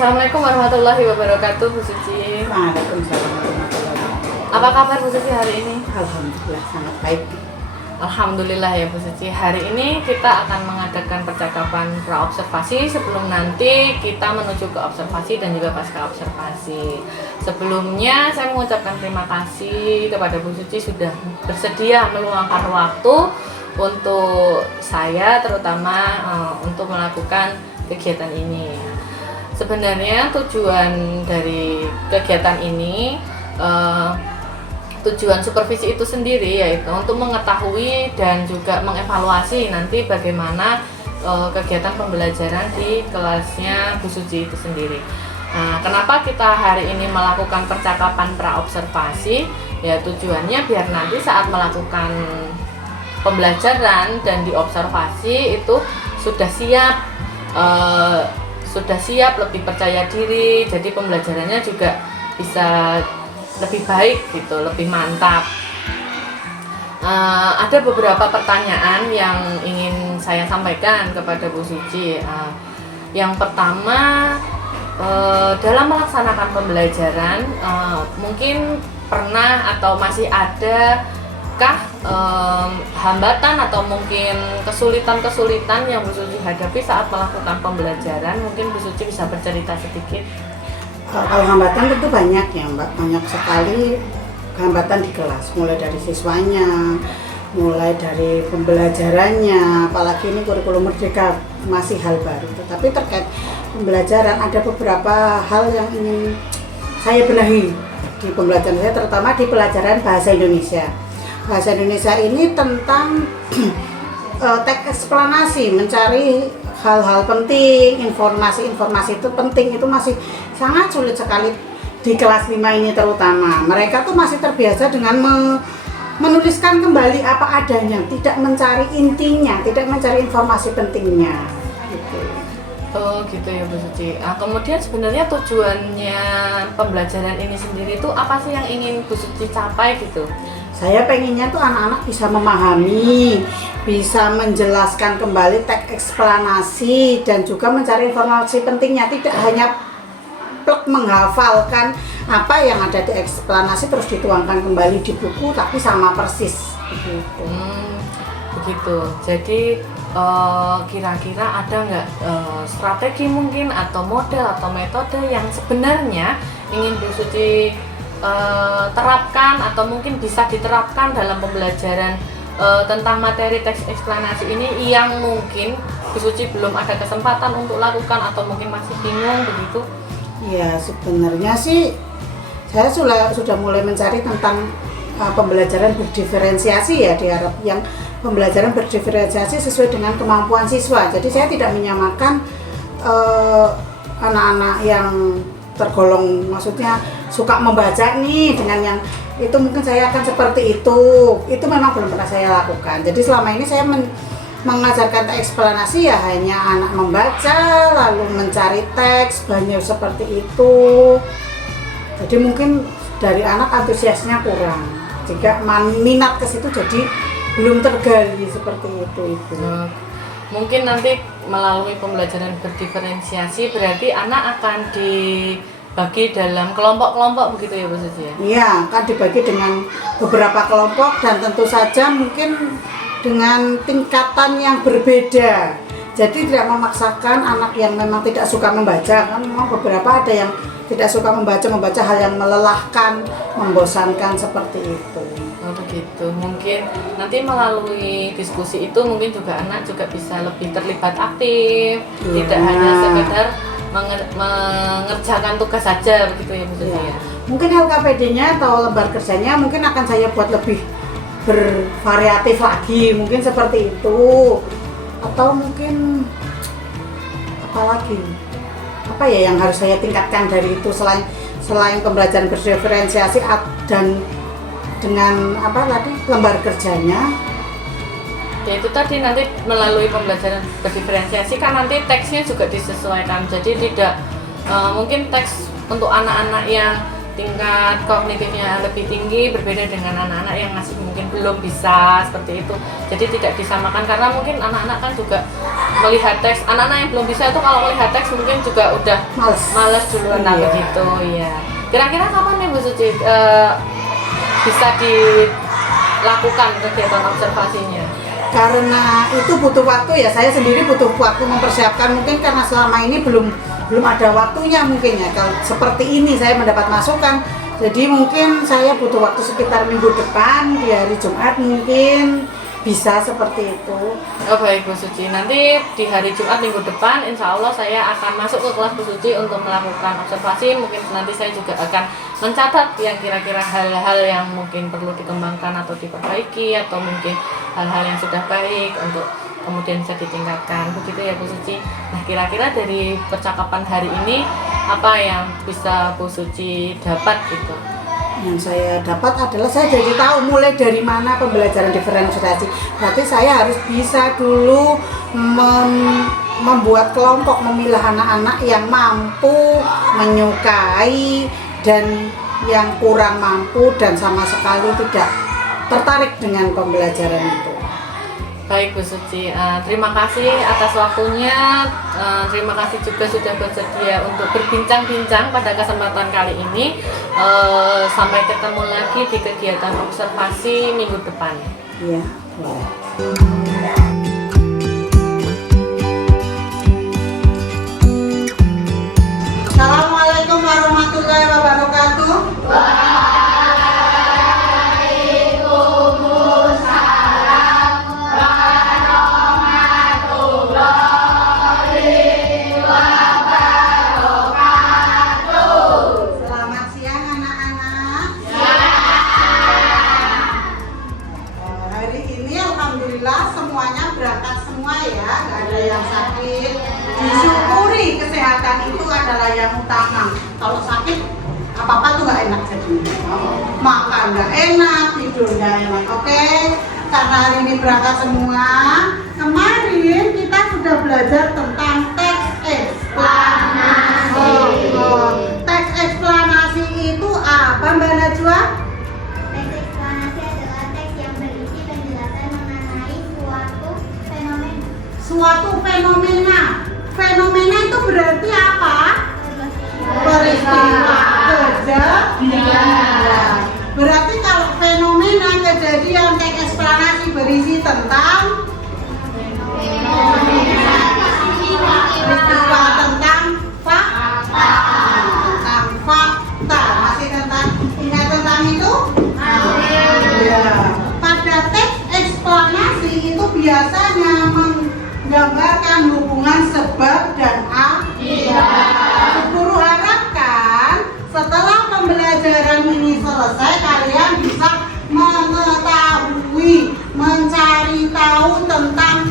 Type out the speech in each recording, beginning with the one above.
Assalamualaikum warahmatullahi wabarakatuh, Bu Suci. Waalaikumsalam warahmatullahi wabarakatuh. Apa kabar Bu Suci hari ini? Alhamdulillah sangat baik. Alhamdulillah ya Bu Suci. Hari ini kita akan mengadakan percakapan pra-observasi sebelum nanti kita menuju ke observasi dan juga pasca observasi. Sebelumnya saya mengucapkan terima kasih kepada Bu Suci sudah bersedia meluangkan waktu untuk saya, terutama untuk melakukan kegiatan ini. Sebenarnya tujuan dari kegiatan ini, tujuan supervisi itu sendiri yaitu untuk mengetahui dan juga mengevaluasi nanti bagaimana kegiatan pembelajaran di kelasnya Bu Suci itu sendiri. Nah, kenapa kita hari ini melakukan percakapan pra-observasi? Ya tujuannya biar nanti saat melakukan pembelajaran dan diobservasi itu sudah siap, lebih percaya diri, jadi pembelajarannya juga bisa lebih baik gitu, lebih mantap. Ada beberapa pertanyaan yang ingin saya sampaikan kepada Bu Suci. Yang pertama, dalam melaksanakan pembelajaran mungkin pernah atau masih ada hambatan atau mungkin kesulitan-kesulitan yang Bu Suci hadapi saat melakukan pembelajaran? Mungkin Bu Suci bisa bercerita sedikit. Kalau hambatan tentu banyak ya Mbak, banyak sekali hambatan di kelas, mulai dari siswanya, mulai dari pembelajarannya, apalagi ini kurikulum merdeka masih hal baru. Tetapi terkait pembelajaran ada beberapa hal yang ingin saya benahi di pembelajaran saya, terutama di pelajaran bahasa Indonesia. Bahasa Indonesia ini tentang teks eksplanasi, mencari hal-hal penting, informasi-informasi itu penting, itu masih sangat sulit sekali di kelas 5 ini terutama. Mereka tuh masih terbiasa dengan menuliskan kembali apa adanya, tidak mencari intinya, tidak mencari informasi pentingnya gitu. Oh gitu ya Bu Suci. Kemudian sebenarnya tujuannya pembelajaran ini sendiri itu apa sih yang ingin Bu Suci capai gitu? Saya pengennya tuh anak-anak bisa memahami, bisa menjelaskan kembali teks eksplanasi dan juga mencari informasi pentingnya, tidak hanya plek menghafalkan apa yang ada di eksplanasi terus dituangkan kembali di buku tapi sama persis begitu. Begitu. Jadi kira-kira ada nggak strategi mungkin atau model atau metode yang sebenarnya ingin Bu Suci terapkan atau mungkin bisa diterapkan dalam pembelajaran tentang materi teks eksplanasi ini yang mungkin Bu Suci belum ada kesempatan untuk lakukan atau mungkin masih bingung begitu? Ya sebenarnya sih saya sudah mulai mencari tentang pembelajaran berdiferensiasi ya, diharap yang pembelajaran berdiferensiasi sesuai dengan kemampuan siswa. Jadi saya tidak menyamakan anak-anak yang tergolong maksudnya suka membaca nih dengan yang itu mungkin saya akan seperti itu memang belum pernah saya lakukan. Jadi selama ini saya mengajarkan teks eksplanasi ya hanya anak membaca lalu mencari teks banyak seperti itu. Jadi mungkin dari anak antusiasnya kurang, jika minat ke situ jadi belum tergali seperti itu. Mungkin nanti melalui pembelajaran berdiferensiasi berarti anak akan dibagi dalam kelompok-kelompok begitu ya Bu Suci? Iya, akan dibagi dengan beberapa kelompok dan tentu saja mungkin dengan tingkatan yang berbeda. Jadi tidak memaksakan anak yang memang tidak suka membaca, kan memang beberapa ada yang tidak suka membaca hal yang melelahkan, membosankan seperti itu. Oh begitu, mungkin nanti melalui diskusi itu mungkin juga anak juga bisa lebih terlibat aktif, tidak hanya sekedar mengerjakan tugas saja begitu ya Bu Suci ya. Mungkin LKPD-nya atau lembar kerjanya mungkin akan saya buat lebih bervariatif lagi, mungkin seperti itu. Atau mungkin apa ya yang harus saya tingkatkan dari itu selain pembelajaran berdiferensiasi dan dengan lembar kerjanya. Ya itu tadi nanti melalui pembelajaran berdiferensiasi kan nanti teksnya juga disesuaikan, jadi tidak mungkin teks untuk anak-anak yang tingkat kognitifnya lebih tinggi berbeda dengan anak-anak yang masih mungkin belum bisa seperti itu. Jadi tidak disamakan karena mungkin anak-anak kan juga melihat teks. Anak-anak yang belum bisa itu kalau melihat teks mungkin juga udah males duluan. Nah begitu ya. Kira-kira kapan nih Bu Suci bisa dilakukan kegiatan observasinya? Karena itu butuh waktu ya, saya sendiri butuh waktu mempersiapkan, mungkin karena selama ini belum ada waktunya mungkin ya. Kalau seperti ini saya mendapat masukan, jadi mungkin saya butuh waktu sekitar minggu depan di hari Jumat mungkin bisa seperti itu. Oh baik Bu Suci, nanti di hari Jumat minggu depan insya Allah saya akan masuk ke kelas Bu Suci untuk melakukan observasi. Mungkin nanti saya juga akan mencatat yang kira-kira hal-hal yang mungkin perlu dikembangkan atau diperbaiki, atau mungkin hal-hal yang sudah baik untuk kemudian bisa ditingkatkan. Begitu ya Bu Suci. Nah kira-kira dari percakapan hari ini apa yang bisa Bu Suci dapat gitu? Yang saya dapat adalah saya jadi tahu mulai dari mana pembelajaran diferensiasi. Berarti saya harus bisa dulu membuat kelompok, memilah anak-anak yang mampu, menyukai, dan yang kurang mampu dan sama sekali tidak tertarik dengan pembelajaran itu. Baik Bu Suci, terima kasih atas waktunya. Terima kasih juga sudah bersedia untuk berbincang-bincang pada kesempatan kali ini. Sampai ketemu lagi di kegiatan observasi minggu depan. Iya. Assalamualaikum warahmatullahi wabarakatuh. Semuanya berangkat semua ya, nggak ada yang sakit. Disyukuri kesehatan itu adalah yang utama. Kalau sakit apa-apa tuh nggak enak jadinya. Makan nggak enak, tidur nggak enak. Oke, karena hari ini berangkat semua. Kemarin kita sudah belajar tentang teks eksplanasi. Teks eksplanasi itu apa Mbak Najwa? Suatu fenomena. Fenomena itu berarti apa? Peristiwa kejadian. Berarti kalau fenomena kejadian teks eksplanasi berisi tentang peristiwa, tentang fakta. Tentang fakta. Masih ingat tentang itu? Ya. Pada teks eksplanasi itu biasanya menggambarkan hubungan sebab dan akibat. Guru harapkan setelah pembelajaran ini selesai kalian bisa mengetahui, mencari tahu tentang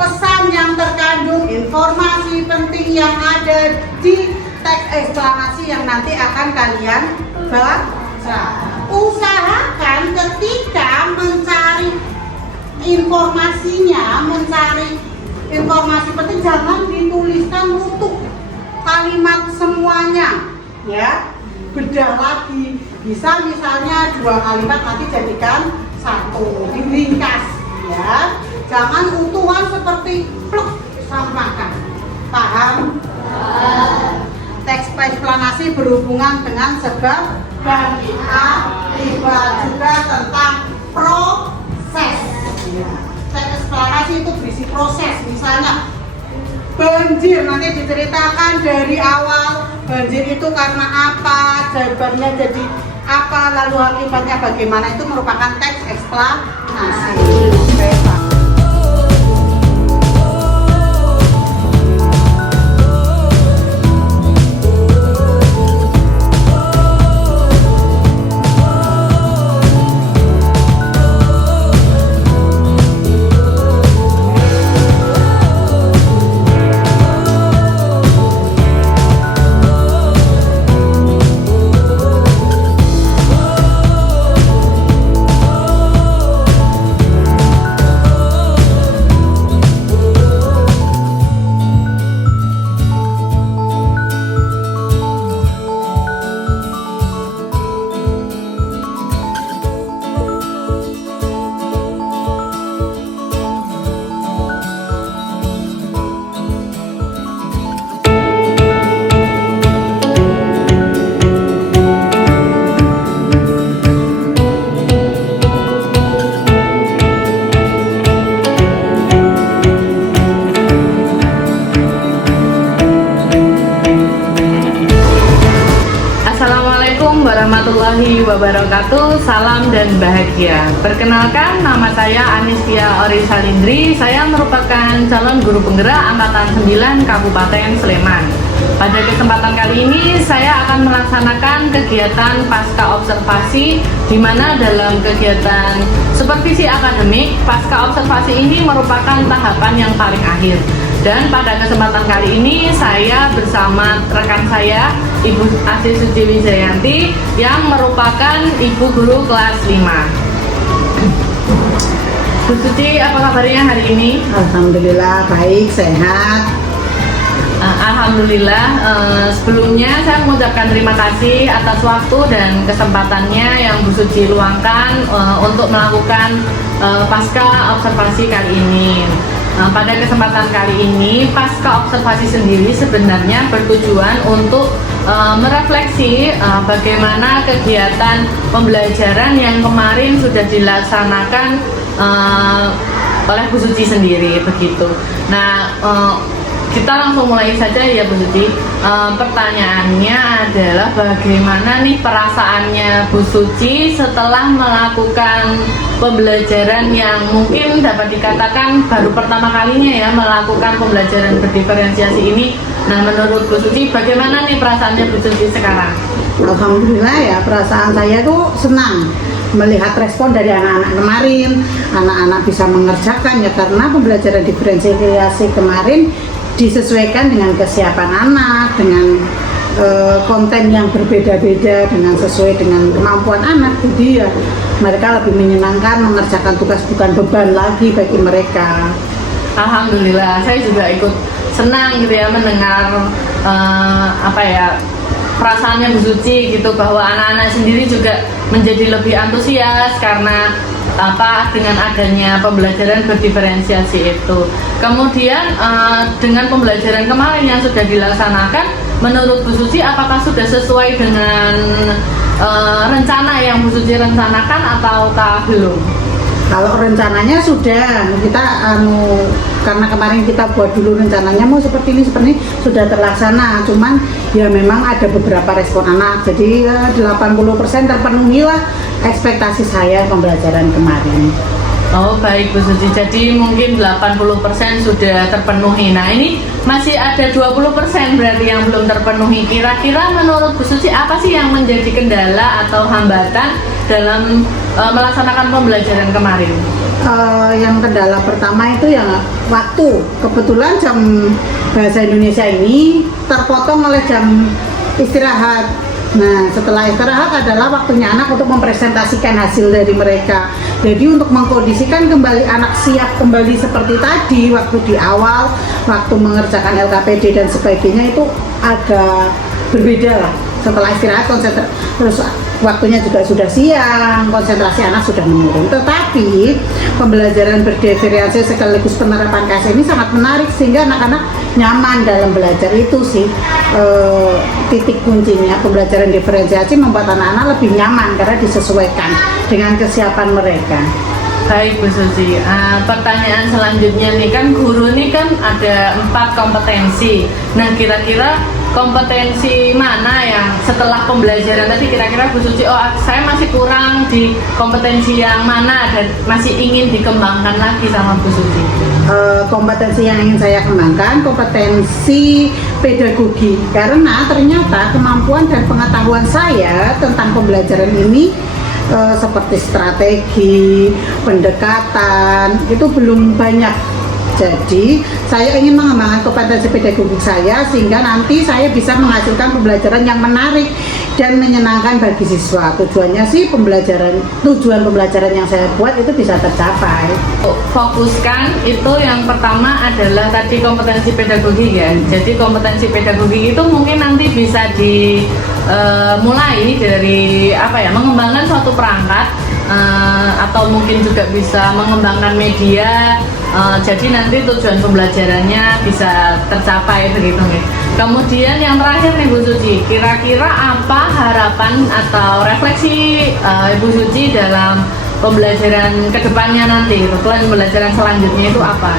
pesan yang terkandung, informasi penting yang ada di teks eksplanasi yang nanti akan kalian baca. Usahakan ketika mencari informasinya, mencari informasi penting jangan dituliskan utuh kalimat semuanya ya, bedah lagi. Bisa misalnya 2 kalimat nanti jadikan 1, diringkas ya, jangan utuhan seperti pluk sampaikan. Paham? Teks eksplanasi berhubungan dengan sebab dan akibat, juga tentang proses ya. Teks eksplanasi itu berisi proses, misalnya banjir nanti diceritakan dari awal banjir itu karena apa, jawabannya jadi apa, lalu akibatnya bagaimana, itu merupakan teks eksplanasi. warahmatullahi wabarakatuh. Salam dan bahagia. Perkenalkan, nama saya Anistia Ori Salindri. Saya merupakan calon guru penggerak Angkatan 9 Kabupaten Sleman. Pada kesempatan kali ini saya akan melaksanakan kegiatan pasca observasi, di mana dalam kegiatan supervisi akademik, pasca observasi ini merupakan tahapan yang paling akhir. Dan pada kesempatan kali ini saya bersama rekan saya, Ibu Asih Suci Wijayanti, yang merupakan Ibu Guru kelas 5. Bu Suci, apa kabarnya hari ini? Alhamdulillah baik, sehat. Alhamdulillah, sebelumnya saya mengucapkan terima kasih atas waktu dan kesempatannya yang Bu Suci luangkan untuk melakukan pasca observasi kali ini. Pada kesempatan kali ini, pasca observasi sendiri sebenarnya bertujuan untuk merefleksi bagaimana kegiatan pembelajaran yang kemarin sudah dilaksanakan oleh Bu Suci sendiri, begitu. Nah, kita langsung mulai saja ya Bu Suci. Pertanyaannya adalah bagaimana nih perasaannya Bu Suci setelah melakukan pembelajaran yang mungkin dapat dikatakan baru pertama kalinya ya melakukan pembelajaran berdiferensiasi ini. Nah, menurut Bu Suci bagaimana nih perasaannya Bu Suci sekarang? Alhamdulillah ya, perasaan saya tuh senang melihat respon dari anak-anak kemarin. Anak-anak bisa mengerjakan ya, karena pembelajaran diferensiasi kemarin disesuaikan dengan kesiapan anak, dengan konten yang berbeda-beda, dengan sesuai dengan kemampuan anak. Jadi ya mereka lebih menyenangkan mengerjakan tugas, bukan beban lagi bagi mereka. Alhamdulillah, saya juga ikut senang gitu ya mendengar perasaannya Bu Suci gitu, bahwa anak-anak sendiri juga menjadi lebih antusias karena dengan adanya pembelajaran berdiferensiasi itu. Kemudian dengan pembelajaran kemarin yang sudah dilaksanakan, menurut Bu Suci apakah sudah sesuai dengan rencana yang Bu Suci rencanakan ataukah belum? Kalau rencananya sudah, kita karena kemarin kita buat dulu rencananya mau seperti ini sudah terlaksana. Cuman ya memang ada beberapa respon anak, jadi 80% terpenuhi lah ekspektasi saya pembelajaran kemarin. Oh baik Bu Suci, jadi mungkin 80% sudah terpenuhi. Nah ini masih ada 20% berarti yang belum terpenuhi. Kira-kira menurut Bu Suci apa sih yang menjadi kendala atau hambatan dalam melaksanakan pembelajaran kemarin? Yang kendala pertama itu yang waktu. Kebetulan jam bahasa Indonesia ini terpotong oleh jam istirahat. Nah, setelah istirahat adalah waktunya anak untuk mempresentasikan hasil dari mereka. Jadi untuk mengkondisikan kembali anak siap kembali seperti tadi waktu di awal, waktu mengerjakan LKPD dan sebagainya, itu agak berbeda lah. Setelah istirahat terus waktunya juga sudah siang, konsentrasi anak sudah menurun. Tetapi pembelajaran berdiferensiasi sekaligus penerapan KS ini sangat menarik sehingga anak-anak nyaman dalam belajar. Itu sih titik kuncinya. Pembelajaran diferensiasi membuat anak-anak lebih nyaman karena disesuaikan dengan kesiapan mereka. Baik Bu Suci, pertanyaan selanjutnya nih, kan guru nih kan ada 4 kompetensi. Nah kira-kira kompetensi mana yang setelah pembelajaran tadi kira-kira Bu Suci, saya masih kurang di kompetensi yang mana dan masih ingin dikembangkan lagi sama Bu Suci? Kompetensi yang ingin saya kembangkan kompetensi pedagogi, karena ternyata kemampuan dan pengetahuan saya tentang pembelajaran ini seperti strategi, pendekatan itu belum banyak. Jadi saya ingin mengembangkan kompetensi pedagogik saya sehingga nanti saya bisa menghasilkan pembelajaran yang menarik dan menyenangkan bagi siswa. Tujuan pembelajaran yang saya buat itu bisa tercapai. Fokuskan itu yang pertama adalah tadi kompetensi pedagogik ya. Jadi kompetensi pedagogik itu mungkin nanti bisa dimulai dari mengembangkan suatu perangkat atau mungkin juga bisa mengembangkan media. Jadi nanti tujuan pembelajarannya bisa tercapai begitu nih. Kemudian yang terakhir nih Bu Suci, kira-kira apa harapan atau refleksi Ibu Suci dalam pembelajaran kedepannya nanti, pembelajaran selanjutnya itu apa?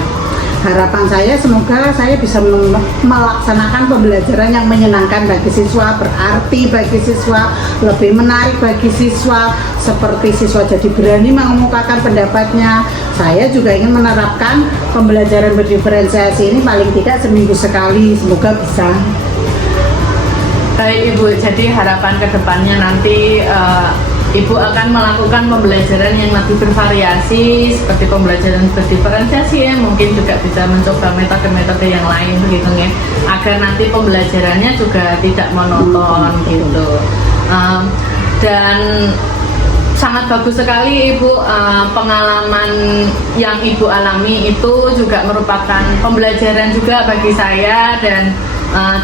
harapan saya semoga saya bisa melaksanakan pembelajaran yang menyenangkan bagi siswa, berarti bagi siswa, lebih menarik bagi siswa, seperti siswa jadi berani mengemukakan pendapatnya. Saya juga ingin menerapkan pembelajaran berdiferensiasi ini paling tidak seminggu sekali, semoga bisa. Baik Ibu, jadi harapan kedepannya nanti Ibu akan melakukan pembelajaran yang lebih bervariasi seperti pembelajaran berdiferensiasi ya, mungkin juga bisa mencoba metode-metode yang lain begitu ya, agar nanti pembelajarannya juga tidak monoton gitu. Dan sangat bagus sekali Ibu, pengalaman yang Ibu alami itu juga merupakan pembelajaran juga bagi saya, dan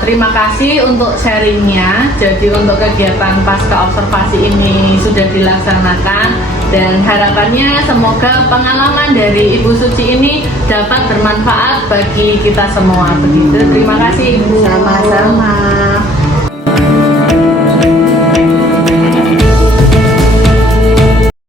terima kasih untuk sharingnya. Jadi untuk kegiatan pasca observasi ini sudah dilaksanakan, dan harapannya semoga pengalaman dari Ibu Suci ini dapat bermanfaat bagi kita semua begitu. Terima kasih Ibu. Sama-sama.